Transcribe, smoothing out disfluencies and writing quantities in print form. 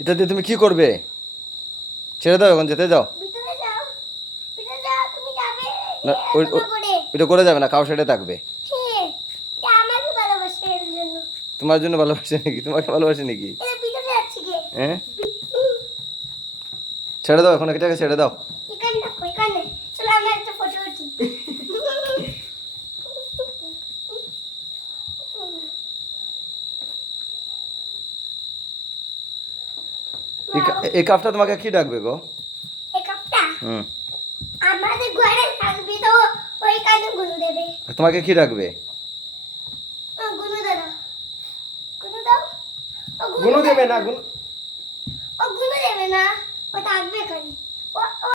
এটা দিয়ে তুমি কি করবে? ছেড়ে দাও, এখন যেতে দাও। না, ওইটা করে যাবে না, কাউ সেটা থাকবে। তোমার জন্য ভালোবাসে নাকি? তোমাকে ভালোবাসে নাকি? হ্যাঁ, ছেড়ে দাও এখন, এটাকে ছেড়ে দাও। এই কাপটা তোমাকে কি ডাকবে গো? তোমাকে কি ডাকবে? গুনু দেবে না, গুনু দেবে না, ও থাকবে এখানে।